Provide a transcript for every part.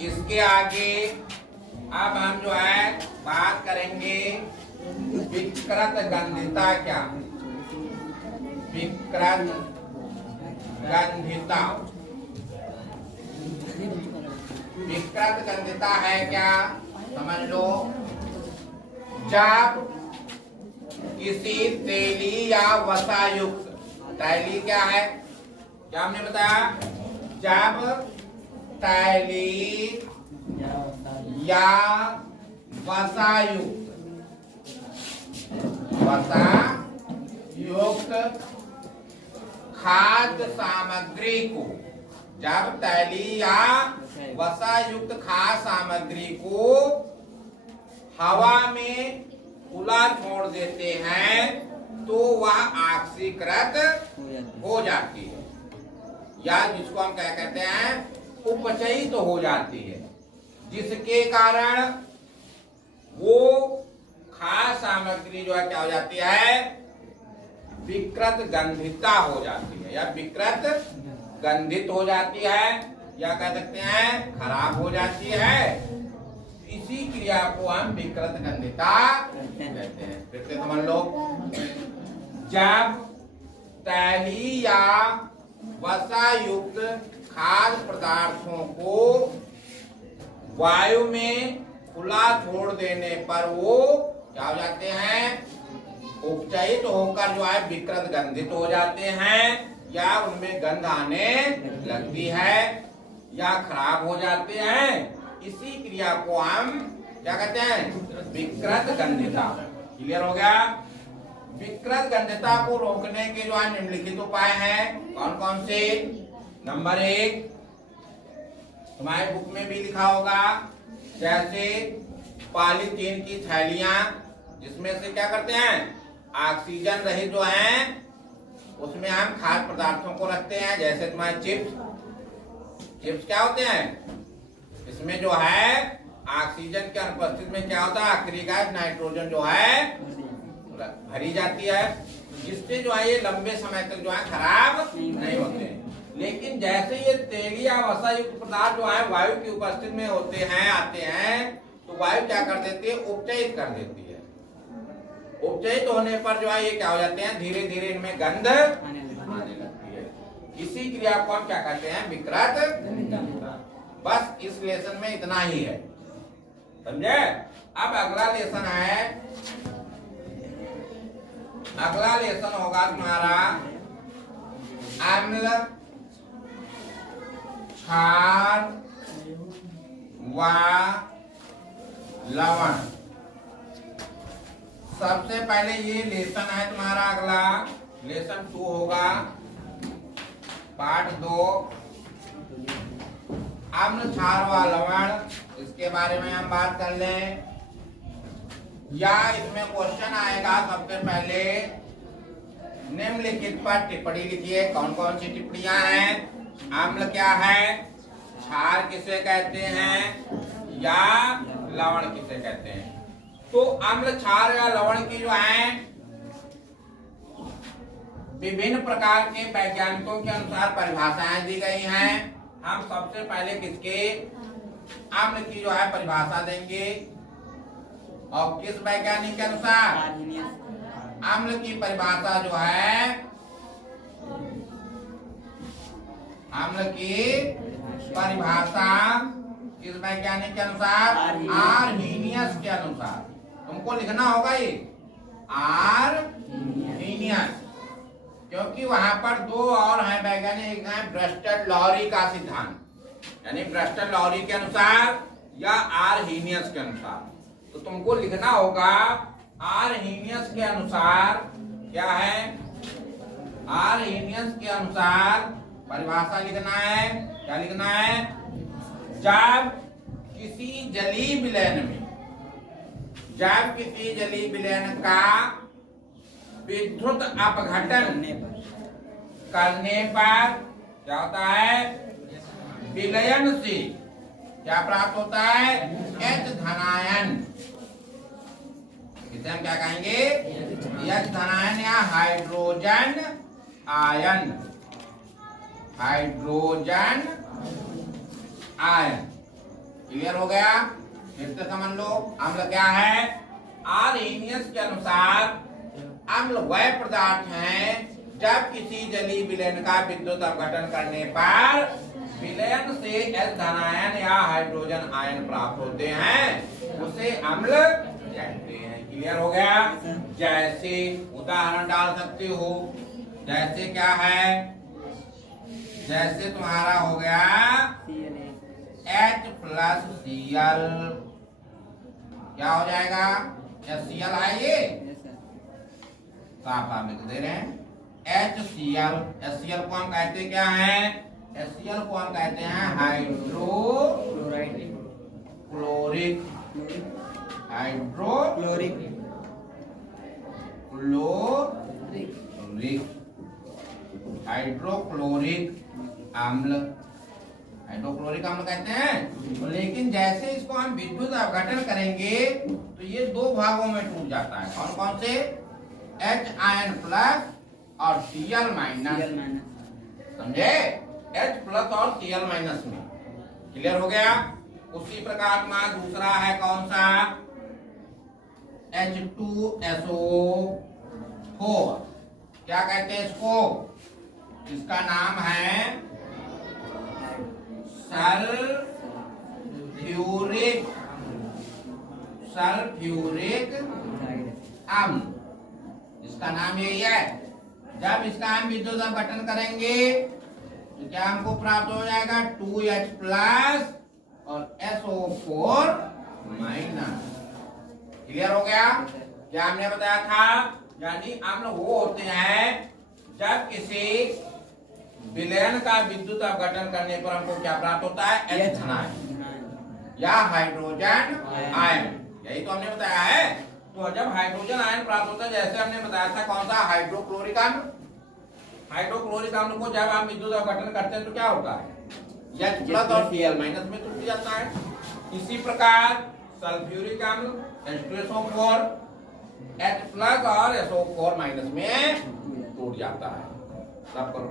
इसके आगे अब हम जो है बात करेंगे विकृत गंधिता क्या। विकृत गंधिता, विकृत गंधिता है क्या, समझ लो। जब किसी तेली या वसायुक्त, तैली क्या है, क्या हमने बताया, जब तैली या वसायुक्त खाद्य सामग्री को, जब तैली या वसायुक्त खाद्य सामग्री को हवा में खुला छोड़ देते हैं तो वह ऑक्सीकृत हो जाती है, या जिसको हम क्या कहते हैं, उपचयित तो हो जाती है, जिसके कारण वो खाद्य सामग्री जो है क्या हो जाती है, विकृत गंधिता हो जाती है, या विकृत गंधित हो जाती है, या कह सकते हैं खराब हो जाती है। इसी क्रिया को हम विकृत गंधिता कहते हैं। फिर से समझ लो, जब तैली या वसायुक्त खाद्य पदार्थों को वायु में खुला छोड़ देने पर वो क्या हो जाते हैं, उपचयित होकर जो है विकृत गंधित हो जाते हैं, या उनमें गंध आने लगती है, या खराब हो जाते हैं। इसी क्रिया को हम क्या कहते हैं, विकृत गंधिता। क्लियर हो गया। विकृत गंधिता को रोकने के जो है निम्नलिखित उपाय हैं। कौन कौन से। नंबर 1, तुम्हारे बुक में भी लिखा होगा, जैसे पॉलीथीन की थैलियां, जिसमें से क्या करते हैं, ऑक्सीजन रहित जो है उसमें हम खाद्य पदार्थों को रखते हैं। जैसे तुम्हारे चिप्स क्या होते हैं, इसमें जो है ऑक्सीजन के अनुपस्थिति में क्या होता है, आखिरी गैस नाइट्रोजन जो है भरी जाती है, जिससे जो है ये लंबे समय तक जो है खराब नहीं होते हैं। लेकिन जैसे ये तेली या वसायुक्त पदार्थ जो है वायु की उपस्थिति में होते हैं, आते हैं, तो वायु क्या कर देती है, उपचयित कर देती है। उपचयित होने पर जो है ये क्या हो जाते हैं, धीरे धीरे इनमें गंध आने लगती है। इसी क्रिया को हम क्या कहते हैं, विकृत गंधिता। बस इस लेसन में इतना ही है, समझे। अब अगला लेसन है, अगला लेसन होगा तुम्हारा अम्ल, क्षार व लवण। सबसे पहले ये लेसन है तुम्हारा, अगला लेसन 2 होगा, पार्ट 2, अम्ल, क्षार व लवण। इसके बारे में हम बात कर लें, या इसमें क्वेश्चन आएगा। सबसे पहले निम्नलिखित पर टिप्पणी लिखिए। कौन कौन सी टिप्पणियां हैं। अम्ल क्या है, क्षार किसे कहते हैं, या लवण किसे कहते हैं। तो अम्ल, क्षार या लवण की जो है विभिन्न प्रकार के वैज्ञानिकों के अनुसार परिभाषाएं दी गई हैं। हम सबसे पहले किसके, अम्ल की जो है परिभाषा देंगे, और किस वैज्ञानिक के अनुसार, अम्ल की परिभाषा जो है, अम्ल की परिभाषा किस वैज्ञानिक के अनुसार, आर्हीनियस के अनुसार। तुमको लिखना होगा ये आर्हीनियस, क्योंकि वहां पर 2 और हैं वैज्ञानिक, एक है ब्रेस्टर-लॉरी का सिद्धांत, यानी ब्रेस्टर-लॉरी के अनुसार या आर्हीनियस के अनुसार। तो तुमको लिखना होगा आर्हीनियस के अनुसार क्या है, आर्हीनियस के अनुसार परिभाषा लिखना है। क्या लिखना है, जब किसी जलीय विलयन में, जब किसी जलीय विलयन का विद्युत अपघटन करने पर क्या होता है, विलयन से क्या प्राप्त होता है, H धनायन। इसे हम क्या कहेंगे, H धनायन या hydrogen ion, hydrogen ion. Clear हो गया? फिर से समझ लो, अम्ल क्या है? आर्हेनियस के अनुसार अम्ल वह पदार्थ हैं जब किसी जलीय विलयन का विद्युत अपघटन करने पर विलयन से H धन आयन या हाइड्रोजन आयन प्राप्त होते हैं, उसे अम्ल कहते हैं। क्लियर हो गया? जैसे उदाहरण डाल सकते हो, जैसे क्या है? जैसे तुम्हारा हो गया H प्लस Cl, क्या हो जाएगा? HCl आइए, साफ आप लिख दे रहे हैं HCl। HCl को हम कहते क्या है? HCl को हम कहते हैं हाइड्रोक्लोरिक अम्ल, हाइड्रोक्लोरिक अम्ल कहते हैं। लेकिन जैसे इसको हम विद्युत अपघटन करेंगे तो ये दो भागों में टूट जाता है। कौन कौन से? H आयन प्लस और Cl माइनस, समझे? H प्लस और Cl माइनस में। क्लियर हो गया? उसी प्रकार में दूसरा है कौन सा? H2SO4, क्या कहते हैं इसको? इसका नाम है सल्फ्यूरिक अम्ल, इसका नाम यही है। जब इसका हम विद्युत अपघटन करेंगे तो क्या हमको प्राप्त हो जाएगा? 2H प्लस और SO4 माइनस। क्लियर हो गया? क्या हमने बताया था? यानी अम्ल वो होते हैं जब किसी विलयन का विद्युत अपघटन करने पर हमको क्या प्राप्त होता है? H धन आयन या हाइड्रोजन आयन, यही तो हमने बताया है। तो जब हाइड्रोजन आयन प्राप्त होता है, जैसे हमने बताया था कौन सा? हाइड्रोक्लोरिक अम्ल। हाइड्रोक्लोरिक अम्ल को जब हम विद्युत अपघटन करते हैं तो क्या होता है? H प्लस और Cl माइनस में टूट जाता है। इसी प्रकार सल्फ्यूरिक अम्ल H2SO4 H प्लस और SO4 माइनस में टूट जाता है। सब करो।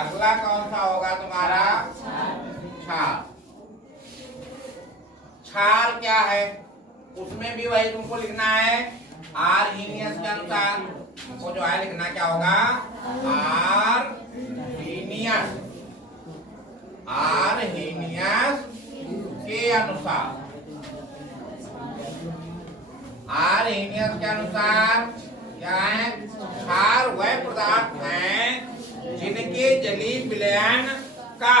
अगला कौन सा होगा तुम्हारा? क्षार। क्षार क्या है? उसमें भी वही तुमको लिखना है आर्हेनियस के अनुसार। तुमको जो है लिखना क्या होगा? आर्हेनियस के अनुसार। आर्हेनियस के अनुसार क्या है? क्षार वह पदार्थ हैं जिनके जलीय विलयन का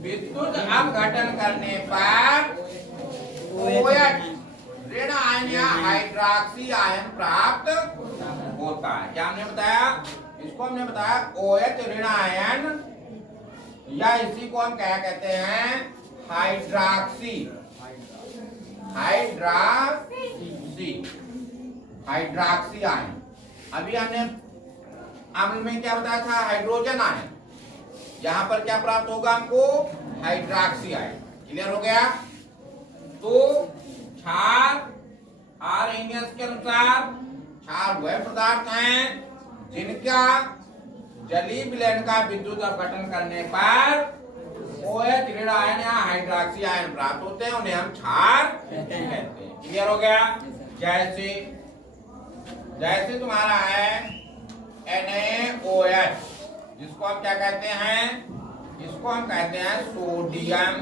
विद्युत अपघटन करने पर OH ऋण आयन या हाइड्रॉक्सी आयन प्राप्त होता है। क्या हमने बताया? इसको हमने बताया OH ऋण आयन, या इसी को हम क्या कहते हैं? Hydroxy ion. अभी हमने अम्ल में क्या बताया था? Hydrogen ion. यहां पर क्या प्राप्त होगा हमको? Hydroxy ion. क्लियर हो गया? तो क्षार आर्हेनियस के अनुसार क्षार वह पदार्थ हैं जिनका जलीय विलयन का विद्युत अपघटन करने पर OH ऋण आयन या हाइड्रॉक्सी आयन प्राप्त होते हैं, उन्हें हम क्षार कहते हैं। क्लियर हो गया? जैसे तुम्हारा है NaOH, जिसको हम क्या कहते हैं? इसको हम कहते हैं सोडियम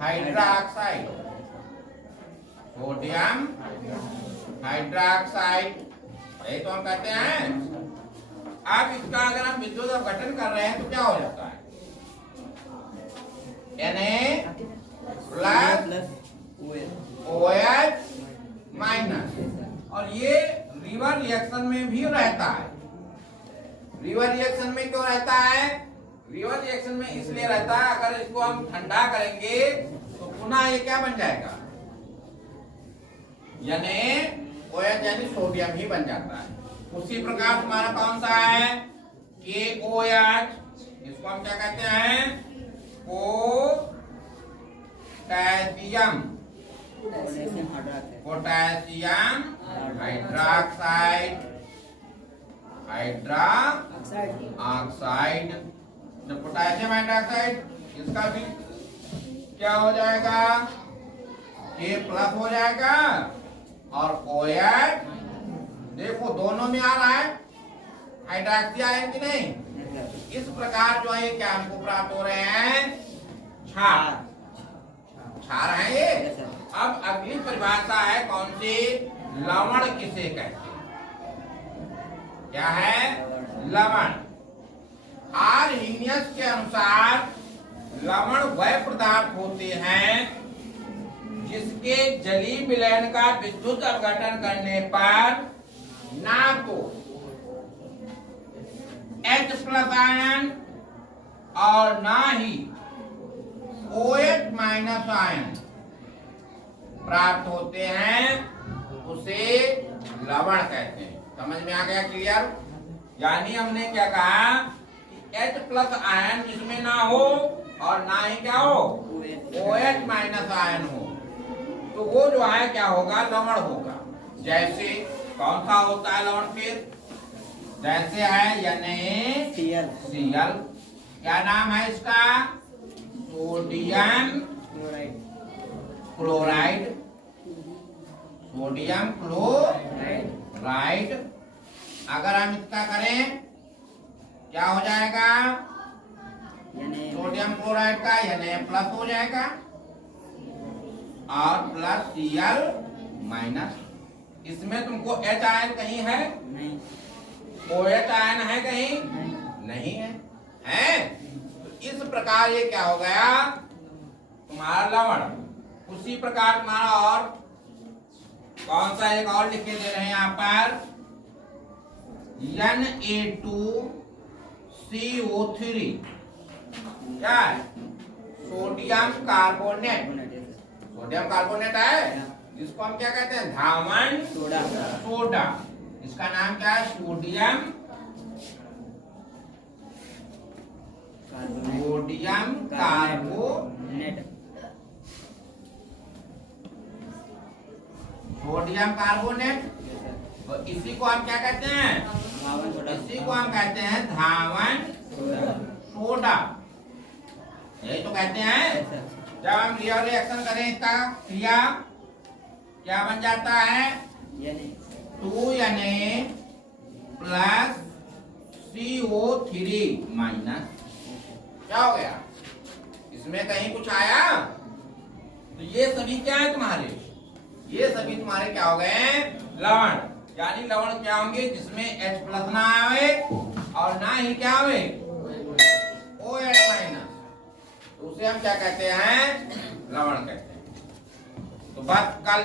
हाइड्रोक्साइड। सोडियम हाइड्रोक्साइड, यही तो हम कहते हैं। अब इसका अगर हम विद्युत अपघटन कर रहे हैं तो क्या हो जाता है? Na plus OH minus. और ये रिवर रिएक्शन में भी रहता है। रिवर रिएक्शन में क्यों रहता है? रिवर रिएक्शन में इसलिए रहता है, अगर इसको हम ठंडा करेंगे तो पुनः ये क्या बन जाएगा? OH यानी सोडियम ही बन जाता है। उसी प्रकार तुम्हारा कौन सा है? KOH, इसको हम क्या कहते हैं? Potassium hydroxide. Hydra oxide. जब पोटेशियम हाइड्रोक्साइड, इसका भी क्या हो जाएगा, K+ हो जाएगा। और OH देखो दोनों में आ रहा है हाइड्रोक्सी आयन की नहीं। इस प्रकार जो है क्या हमको प्राप्त हो रहे हैं, क्षार। क्षार है ये। अब अगली परिभाषा है कौन सी, लवण किसे कहते हैं, क्या है, लवण। आर्हेनियस के अनुसार लवण वह पदार्थ होते हैं जिसके जलीय विलयन का विद्युत अपघटन करने पर ना तो H+ आयन और ना ही OH- आयन प्राप्त होते हैं, उसे लवण कहते हैं। समझ में आ गया, क्लियर। यानी हमने क्या कहा कि H+ आयन जिसमें ना हो और ना ही क्या हो, OH- आयन हो, तो वो जो है क्या होगा, लवण होगा। जैसे कौन सा होता है लवण, फिर जैसे है NaCl। क्या नाम है इसका, सोडियम क्लोराइड। Sodium chloride. अगर हम इसका करें क्या हो जाएगा, सोडियम क्लोराइड का Na+ हो जाएगा और प्लस Cl-। इसमें तुमको H आयन कहीं है नहीं, OH आयन है कहीं नहीं है, हैं? तो इस प्रकार ये क्या हो गया, तुम्हारा लवण। उसी प्रकार तुम्हारा और कौन सा एक और लिख के दे रहे हैं यहाँ पर, Na2CO3। क्या है, सोडियम कार्बोनेट। सोडियम कार्बोनेट है, जिसको हम क्या कहते हैं, धावन सोडा। इसका नाम क्या है, सोडियम कार्बोनेट। Sodium carbonate. तो इसी को हम क्या कहते हैं, इसी को हम कहते हैं धावन सोडा। यही तो कहते हैं। जब हम रिएक्शन करें इसका क्रिया क्या बन जाता है, 2Na + CO3-। क्या हो गया, इसमें कहीं कुछ आया, तो ये सभी क्या है तुम्हारे, ये सभी तुम्हारे क्या हो गए, लवण। यानी लवण क्या होंगे, जिसमें H+ ना आवे और ना ही क्या आवे, OH-। तो उसे हम क्या कहते हैं, लवण कहते हैं। तो बात कल